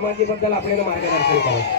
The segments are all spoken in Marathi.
समाजाबद्दल आपल्याला मार्गदर्शन करा।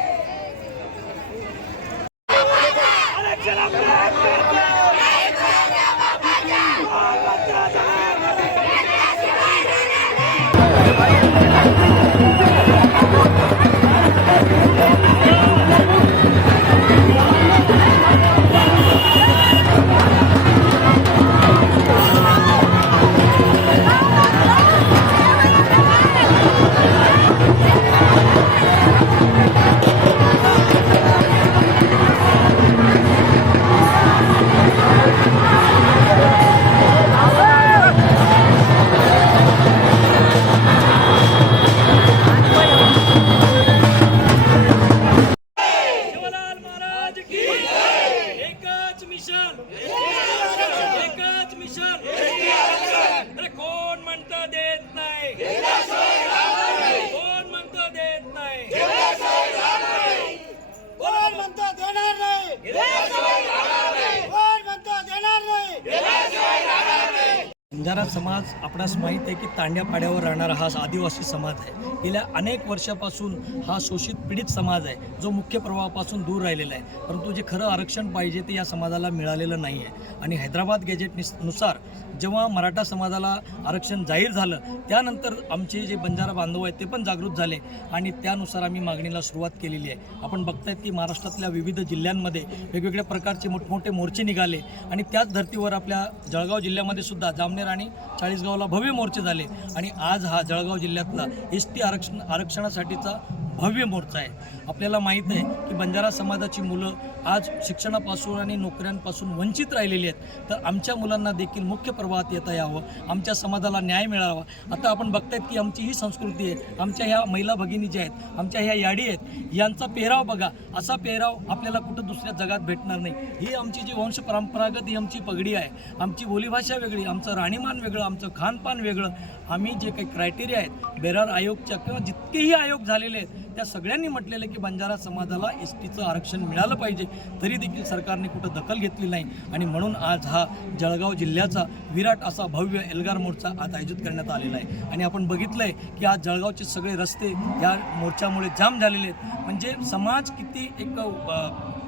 बंजारा समाज आपणास माहीत आहे की तांड्यापाड्यावर राहणारा हा आदिवासी समाज आहे। गेल्या अनेक वर्षापासून हा शोषित पीडित समाज आहे जो मुख्य प्रवाहापासून दूर राहिलेला आहे, परंतु जे खरं आरक्षण पाहिजे ते या समाजाला मिळालेलं नाही आहे। आणि हैदराबाद गॅजेटनुसार जेव्हा मराठा समाजाला आरक्षण जाहीर झालं त्यानंतर आमचे जे बंजारा बांधव आहेत ते पण जागृत झाले आणि त्यानुसार आम्ही मागणीला सुरुवात केलेली आहे। आपण बघतायत की महाराष्ट्रातल्या विविध जिल्ह्यांमध्ये वेगवेगळ्या प्रकारचे मोठमोठे मोर्चे निघाले आणि त्याच धर्तीवर आपल्या जळगाव जिल्ह्यामध्ये सुद्धा जामनेर आणि चाळीसगावला भव्य मोर्चे झाले आणि आज हा जळगाव जिल्ह्यातला एसटी आरक्षणासाठीचा भव्य मोर्चा आहे। आपल्याला माहीत आहे की बंजारा समाजाची मुलं आज शिक्षणापासून आणि नोकऱ्यांपासून वंचित राहिलेली आहेत, तर आमच्या मुलांना देखील मुख्य प्रवाहात येता यावं, आमच्या समाजाला न्याय मिळावा। आता आपण बघतायत की आमची ही संस्कृती आहे, आमच्या ह्या महिला भगिनी ज्या आहेत, आमच्या ह्या याडी आहेत, यांचा पेहराव बघा, असा पेहराव आपल्याला कुठं दुसऱ्या जगात भेटणार नाही। ही आमची जी वंश परंपरागत ही आमची पगडी आहे, आमची बोलीभाषा वेगळी, आमचं राहणीमान वेगळं, आमचं खानपान वेगळं। आम्ही जे काही क्रायटेरिया आहेत बेरार आयोगच्या किंवा जितकेही आयोग झालेले आहेत त्या सगळ्यांनी म्हटलेलं की बंजारा समाजाला एस टीचं आरक्षण मिळालं पाहिजे, तरी देखील सरकारने कुठं दखल घेतली नाही आणि म्हणून आज हा जळगाव जिल्ह्याचा विराट असा भव्य एल्गार मोर्चा आज आयोजित करण्यात आलेला आहे। आणि आपण बघितलं आहे की आज जळगावचे सगळे रस्ते या मोर्चामुळे जाम झालेले आहेत, म्हणजे समाज किती एक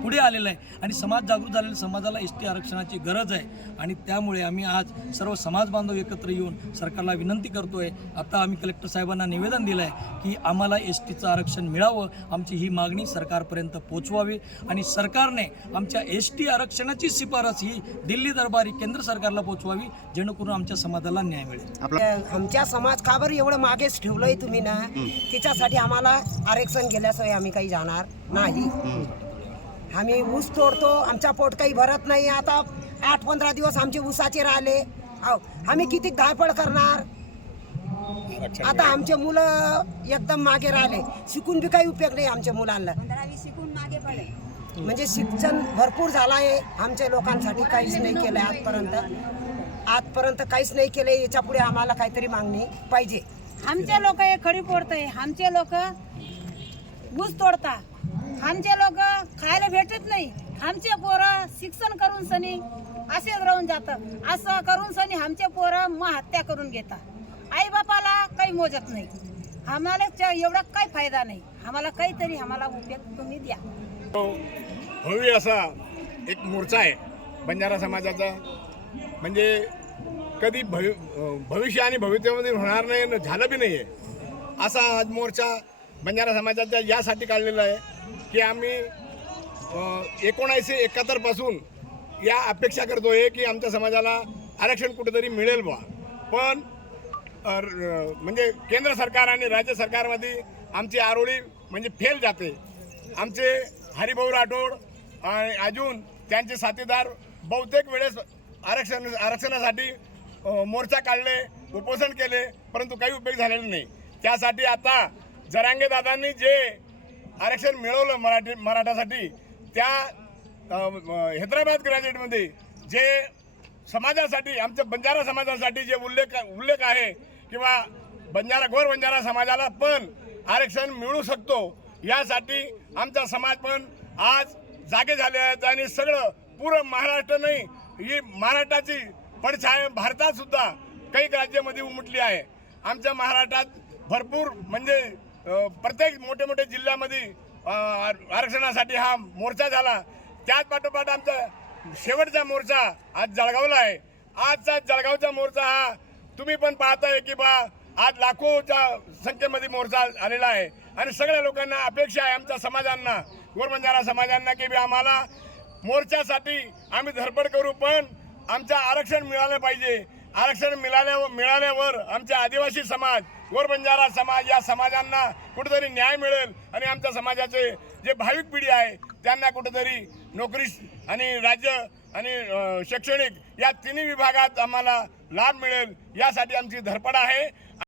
पुढे आलेला आहे आणि समाज जागृत झालेला, समाजाला एस टी आरक्षणाची गरज आहे आणि त्यामुळे आम्ही आज सर्व समाज बांधव एकत्र येऊन सरकारला विनंती करतोय। आता आम्ही कलेक्टर साहेबांना निवेदन दिलं आहे की आम्हाला एस टीचं आरक्षण मिळावं, आमची ही मागणी सरकारपर्यंत पोचवावी आणि सरकारने आमच्या एस टी आरक्षणाची शिफारस ही दिल्ली दरबारी केंद्र सरकारला पोचवावी, जेणेकरून आमच्या समाजाला न्याय मिळेल। आमच्या समाज का बरं एवढं मागेच ठेवलंय तुम्ही ना, त्याच्यासाठी आम्हाला आरक्षण गेल्याशिवाय आम्ही काही जाणार नाही। आम्ही ऊस तोडतो, आमचा पोट काही भरत नाही। आता 8-15 दिवस आमचे ऊसाचे राहिले, आम्ही किती धायपळ करणार। आता आमचे मुलं एकदम मागे राहिले, शिकून बी काही उपयोग नाही आमच्या मुलांना, म्हणजे शिक्षण भरपूर झालं आहे, आमच्या लोकांसाठी काहीच नाही केलं आजपर्यंत काहीच नाही केलं। याच्या पुढे आम्हाला काहीतरी मागणी पाहिजे। आमचे लोक हे खडी फोडतंय, आमचे लोक ऊस तोडता, आमचे लोक खायला भेटत नाही, आमचे पोरं शिक्षण करून सनी असेच राहून जातं, असं करून सनी आमचे पोरं हत्या करून घेतात। आई बापाला काही मोजत नाही, आम्हाला एवढा काही फायदा नाही, आम्हाला काहीतरी आम्हाला उपयोग तुम्ही द्या। भव्य असा एक मोर्चा आहे बंजारा समाजाचा, म्हणजे कधी भविष्य आणि भविष्यामध्ये होणार नाही, झालं बी नाही आहे असा आज मोर्चा बंजारा समाजाचा यासाठी काढलेला आहे की आम्ही 1971 पासून या अपेक्षा करतोय की आमच्या समाजाला आरक्षण कुठेतरी मिळेल बा, पण म्हणजे केंद्र सरकार आणि राज्य सरकारमध्ये आमची आरोळी म्हणजे फेल जाते। आमचे हरिभाऊ राठोड आणि अजून त्यांचे साथीदार बहुतेक वेळेस आरक्षणासाठी मोर्चा काढले, उपोषण केले, परंतु काही उपयोग झालेला नाही। त्यासाठी आता जरांगे दादांनी जे आरक्षण मिळवलं मराठासाठी, त्या हैदराबाद ग्रॅज्युएटमध्ये जे समाजासाठी आमच्या बंजारा समाजासाठी जे उल्लेख आहे किंवा गोर बंजारा समाजाला पण आरक्षण मिळू शकतो, यासाठी आमचा समाज पण आज जागे झाले आहेत आणि सगळं पूर्ण महाराष्ट्र नाही, ही महाराष्ट्राची पडछाया भारतात सुद्धा काही राज्यामध्ये उमटली आहे। आमच्या महाराष्ट्रात भरपूर म्हणजे प्रत्येक मोठे मोठे जिल्ह्यामध्ये आरक्षणासाठी हा मोर्चा झाला. त्याच पाठोपाठ आमचा शेवटचा मोर्चा आज जळगावला आहे. आजचा जळगावचा मोर्चा हा तुम्ही पण पाहताय की बा आज लाखोच्या संख्येमध्ये मोर्चा आलेला आहे आणि सगळ्या लोकांना अपेक्षा आहे, आमच्या समाजांना, गोरबंजारा समाजांना की बी आम्हाला मोर्चासाठी आम्ही धडपड करू, पण आमचं आरक्षण मिळालं पाहिजे. आरक्षण मिळाल्यावर आमच्या आदिवासी समाज, गोरबंजारा समाज या समाजांना कुठेतरी न्याय मिळेल आणि आमच्या समाजाचे जे भाविक पिढी आहे त्यांना कुठेतरी नोकरी आणि राज्य आणि शैक्षणिक या तिन्ही विभागात आम्हाला लाभ मिळेल यासाठी आमची धडपड आहे.